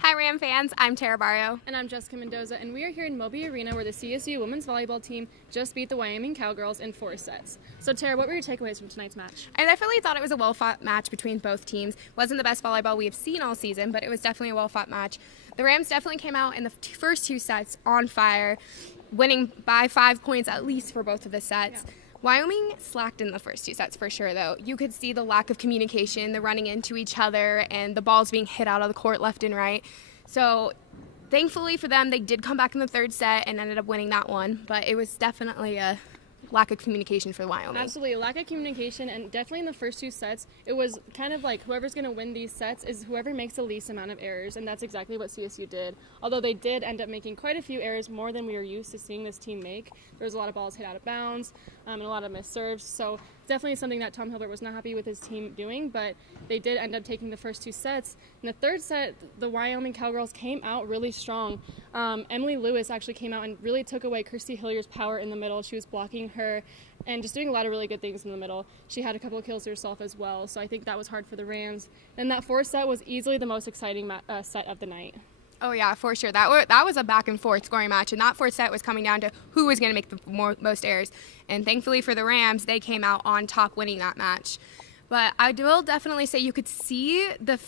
Hi Ram fans, I'm Terah Barrio. And I'm Jessica Mendoza, and we are here in Moby Arena where the CSU women's volleyball team just beat the Wyoming Cowgirls in 4 sets. So Terah, what were your takeaways from tonight's match? I definitely thought it was a well-fought match between both teams. Wasn't the best volleyball we have seen all season, but it was definitely a well-fought match. The Rams definitely came out in the first 2 sets on fire, winning by 5 points at least for both of the sets. Yeah. Wyoming slacked in the first 2 sets for sure, though. You could see the lack of communication, the running into each other, and the balls being hit out of the court left and right. So thankfully for them, they did come back in the 3rd set and ended up winning that one. But it was definitely a lack of communication for Wyoming. Absolutely, a lack of communication, and definitely in the first 2 sets, it was kind of like whoever's going to win these sets is whoever makes the least amount of errors, and that's exactly what CSU did. Although they did end up making quite a few errors, more than we were used to seeing this team make. There was a lot of balls hit out of bounds and a lot of missed serves, so definitely something that Tom Hilbert was not happy with his team doing, but they did end up taking the first 2 sets. In the 3rd set, the Wyoming Cowgirls came out really strong. Emily Lewis actually came out and really took away Kirsty Hillier's power in the middle. She was blocking her and just doing a lot of really good things in the middle. She had a couple of kills herself as well, so I think that was hard for the Rams. And that 4th set was easily the most exciting set of the night. Oh, yeah, for sure. That was a back-and-forth scoring match, and that 4th set was coming down to who was going to make the most errors. And thankfully for the Rams, they came out on top winning that match. But I will definitely say you could see the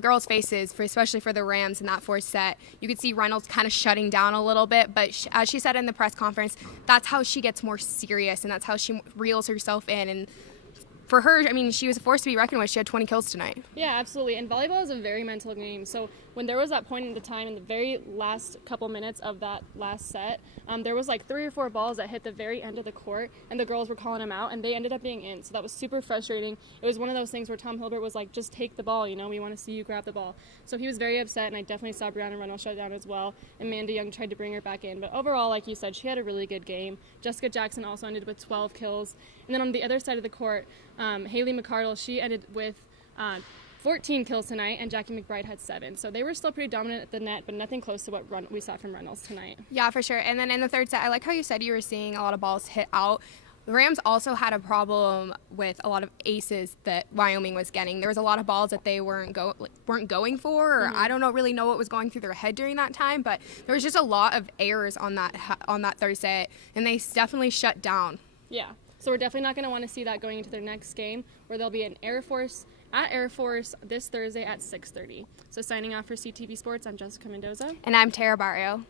girls' faces, especially for the Rams in that 4th set. You could see Reynolds kind of shutting down a little bit, but as she said in the press conference, that's how she gets more serious, and that's how she reels herself in. And for her, I mean, she was a force to be reckoned with. She had 20 kills tonight. Yeah, absolutely. And volleyball is a very mental game. So when there was that point in the time in the very last couple minutes of that last set, there was like 3 or 4 balls that hit the very end of the court, and the girls were calling them out, and they ended up being in. So that was super frustrating. It was one of those things where Tom Hilbert was like, just take the ball, we want to see you grab the ball. So he was very upset, and I definitely saw Brianna Reynolds shut down as well. Amanda Young tried to bring her back in. But overall, like you said, she had a really good game. Jessica Jackson also ended with 12 kills. And then on the other side of the court, Haley McCardle, she ended with 14 kills tonight, and Jackie McBride had 7. So they were still pretty dominant at the net, but nothing close to what we saw from Reynolds tonight. Yeah, for sure. And then in the 3rd set, I like how you said you were seeing a lot of balls hit out. The Rams also had a problem with a lot of aces that Wyoming was getting. There was a lot of balls that they weren't going for, or I don't really know what was going through their head during that time, but there was just a lot of errors on that 3rd set, and they definitely shut down. Yeah. So we're definitely not going to want to see that going into their next game, where they'll be at Air Force this Thursday at 6:30. So signing off for CTV Sports, I'm Jessica Mendoza. And I'm Terah Barrio.